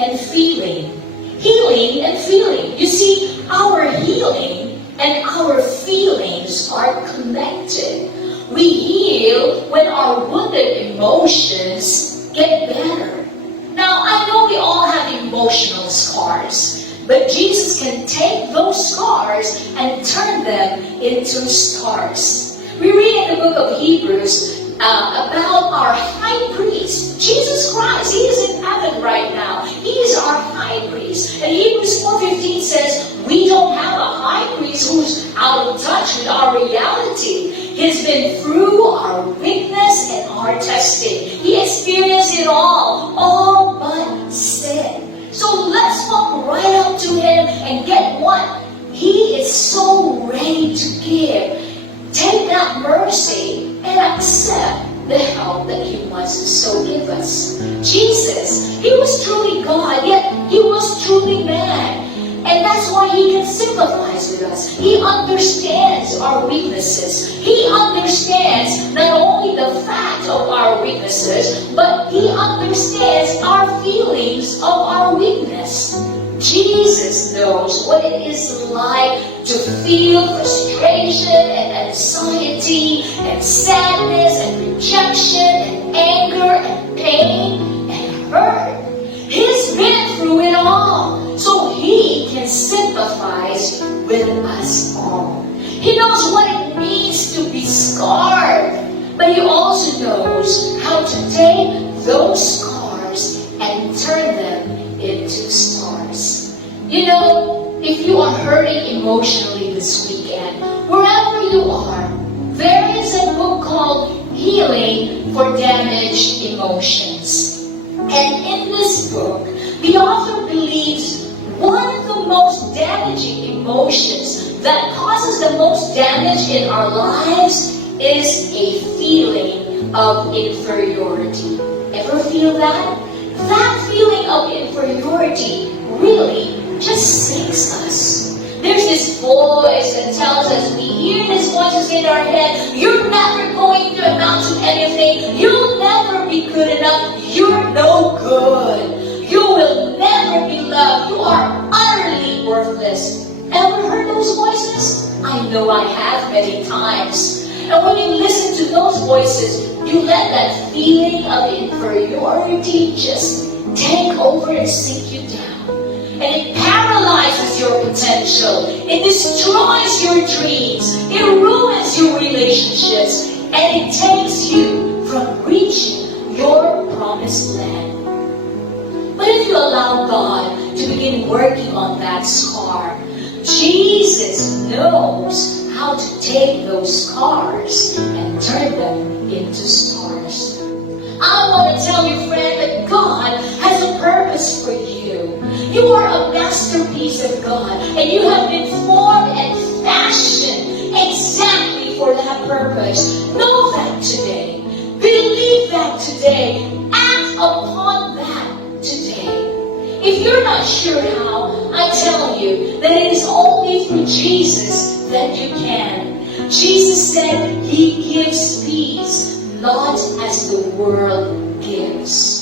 and feeling. Healing and feeling. You see, our healing and our feelings are connected. We heal when our wounded emotions get better. Now, I know we all have emotional scars, but Jesus can take those scars and turn them into stars. We read in the book of Hebrews about our high priest, Jesus Christ. He is in heaven right now. He is our high priest. And Hebrews 4:15 says, we don't have a high priest who's out of touch with our reality. He's been through our weakness and our testing. He experienced it all but sin. So let's walk right up to him and get what he is so ready to give. Take that mercy and accept the help that he wants to so give us. Jesus, he was truly God, yet he was truly man. And that's why he can sympathize with us. He understands our weaknesses. He understands not only the fact of our weaknesses, but he understands our feelings of our weakness. Jesus knows what it is like to feel frustration and anxiety and sadness and rejection and anger and pain and hurt. He's been through it all, so he can sympathize with us all. He knows what it means to be scarred, but he also knows how to take those scars and turn them into stars. You know, if you are hurting emotionally this weekend, wherever you are, there is a book called Healing for Damaged Emotions. And in this book, the author believes one of the most damaging emotions that causes the most damage in our lives is a feeling of inferiority. Ever feel that? That feeling of inferiority really just sinks us. There's this voice that tells us, we hear these voices in our head, you're never going to amount to anything, you'll never be good enough, you're no good, you will never be loved, you are utterly worthless. Ever heard those voices? I know I have many times. And when you listen to those voices, you let that feeling of inferiority just take over and sink you down. And it paralyzes your potential. It destroys your dreams. It ruins your relationships. And it takes you from reaching your promised land. But if you allow God to begin working on that scar, Jesus knows how to take those scars and turn them into stars. I want to tell you, friend, that God has a purpose for you. You are a masterpiece of God, and you have been formed and fashioned exactly for that purpose. Know that today. Believe that today. Act upon that today. If you're not sure how, I tell you that it is only through Jesus that you can. Jesus said he gives peace, not as the world gives.